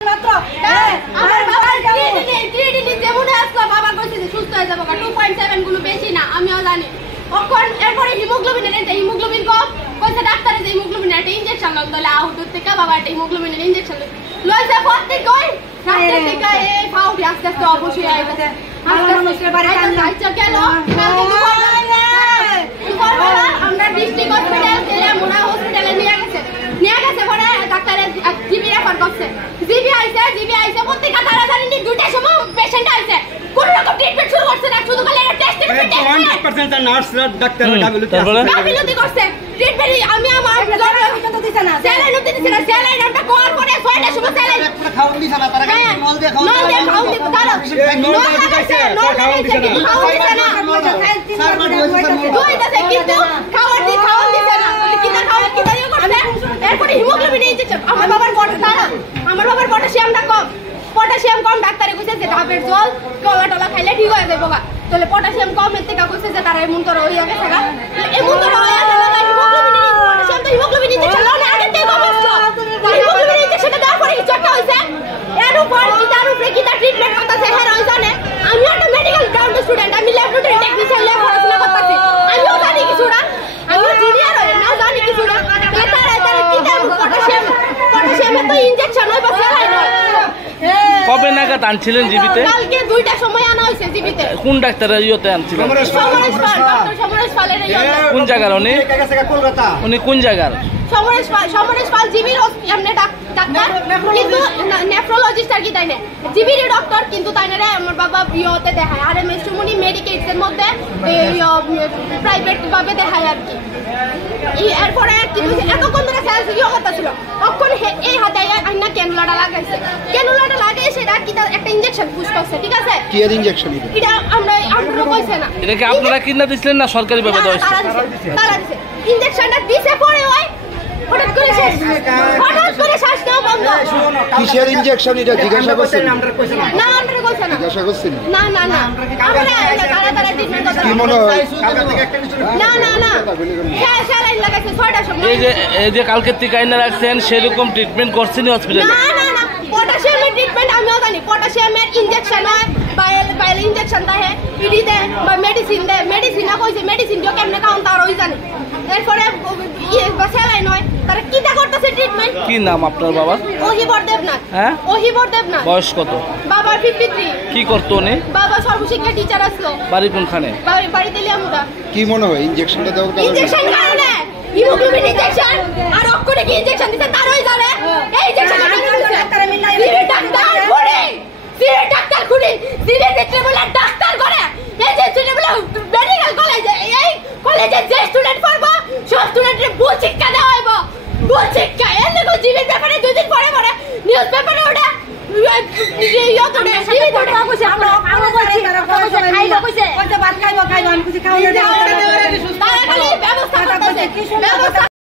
2.7 গুলো বেশি না আমিও জানি এরপরে হিমোগ্লোবিন কম কইছে ডাক্তারে যে হিমোগ্লোবিন একটা ইনজেকশন লন দলে আউট থেকে বাবা একটা হিমোগ্লোবিনের ইনজেকশন লইছে পড়তে কই রাতে থেকে এই ফাউডি আস্তে আস্তে অবশ্যই আইছে আচ্ছা কেন আমরা ডিস্ট্রিক্ট হসপিটাল তেলে মোনা হসপিটালে নিয়ে গেছে পরে ডাক্তারে জিবি রেফার করছে জিবি আইছে প্রত্যেকটা তাড়াতাড়ি দুইটার সময় পেশেন্ট আইছে কোন রকম ট্রিটমেন্ট শুরু করছে না শুধু খালি একটা টেস্ট 100% নার্স ডাক্তার গাফিলতি করছে ট্রিটমেন্ট আমি আমার জরুরি দিতে না স্যালাইন দিতে না স্যালাইন আমরা কল করে 6টার সময় স্যালাইন খাওন দিছ না তারা নল দিয়ে খাওন তারা খাওন দিছ না দুইটাতে কিন্তু খাওন দিছ না কিনা খাওন কিনা ইয়ে করছে এরপরে হিমোগ্লোবিন ইনজেকশন আমার বাবার পটাশিয়ামটা কম ডাক্তারে কইছে যে ডাবের জল কলা খাইলে ঠিক হয়ে যাবে বাবা তাহলে পটাশিয়াম কম এর থেকে কইছে যে তারা এমন তোর হইয়া গেছে গা এমন তোর হইয়া গেল হিমোগ্লোবিন ইনজেকশন লাও না আগে তে কম আসলো হিমোগ্লোবিন ইনজেকশনটা দেওয়ার পরে কি চটটা হইছে এর উপর কিতার উপরে কিতা ট্রিটমেন্ট করতেছে হ্যাঁ রই জানে আমি একটা মেডিকেল গ্রাউন্ড স্টুডেন্ট আমি ল্যাবরেটরি টেকনিশিয়ান ল্যাব পড়াশোনা করতেছি আমিও জানি কিছুটা আমিও জুনিয়র হই না জানি কিছুটা তারা কিতা পটাশিয়াম তো ইনজেকশন হয় বা স্যালাইন হয় কবে নাগাদ আনছিলেন জিবিতে? কালকে 2টার সময় আনা হইছে জিবিতে। কোন ডাক্তারের ইয়েতে আনছিলেন? সমরেশ পালের ইয়েতে। কোন জায়গার উনি? কলকাতা। উনি কোন জায়গার? সমরেশ পাল জিবির এমনি ডাক্তার কিন্তু নেফ্রোলজিস্ট আর কি তাই না জিবির ডক্টর কিন্তু তাই না আমার বাবা ইয়েতে দেখায় আর এমএস সুমনি মেডিকেটস এর মধ্যে প্রাইভেট ভাবে দেখায় আর কি এরপরে কিন্তু এতক্ষণ ধরে স্যার ইয়ে করতেছিল তখন এই হাতে আইনা ক্যানুলাটা লাগাইছে ক্যানুলাটা লাগিয়ে সেটা কি একটা ইনজেকশন পুশ করছে ঠিক আছে কি এর ইনজেকশন এটা আমরা কইছে না এটা কি আপনারা কিনা দিছিলেন না সরকারি ভাবে দেওয়া হইছে তারা দিছে ইনজেকশনটা দিছে পরে ওই হঠাৎ করে শ্বাস নেওয়া বন্ধ কিসের ইনজেকশন এটা জিজ্ঞাসা করছেন না আমরা কইছে না জিজ্ঞাসা করছেন না আমরা তারা ট্রিটমেন্ট করতে কি মনে হয় না স্যালাইন লাগাইছে 6টার সময় এই যে কালকে থেকে আইনা রাখছেন সেরকম ট্রিটমেন্ট করছেন হসপিটালে না পটাশিয়ামের ট্রিটমেন্ট আমিও জানি পটাশিয়ামের ইনজেকশন হয় বাইল ইনজেকশন দেয় ইডি দেয় বা মেডিসিন না কইছে মেডিসিন দিও কেমনে কাউন্ট আর ওই জানি এরপরে স্যালাইন হয় তারা কিটা করতেছে ট্রিটমেন্ট কি নাম আপনার বাবা? ওহিবর দেবনাথ। হ্যাঁ ওহিবর দেবনাথ। বয়স কত? বাবার 53। কি করতো উনি? বাবা সর্বশিক্ষা টিচার আসলো। বাড়ি কোনখানে? বাড়িতে লিয়ামুদা। কি মনে হয় ইনজেকশনটা দেওয়ার কারণে? ইনজেকশন কারণে হিমোগ্লোবিন ইনজেকশন আর অক্ষরে কি ইনজেকশন দিতে তারই জানে এই ইনজেকশন ডাক্তার মিলাই ডাক্তার খুনি সিরিয়াস ভিতরে বলে ডাক্তার করে এই যে তুমি বলে মেডিকেল কলেজে এই কলেজে যে স্টুডেন্ট পড়বো সব স্টুডেন্টের বুঝ শিক্ষা দেওয়া হইব বুঝ শিক্ষা এর লোক জীবের ব্যাপারে 2 দিন পরে নিউজ পেপারে ওটা ব্যবস্থা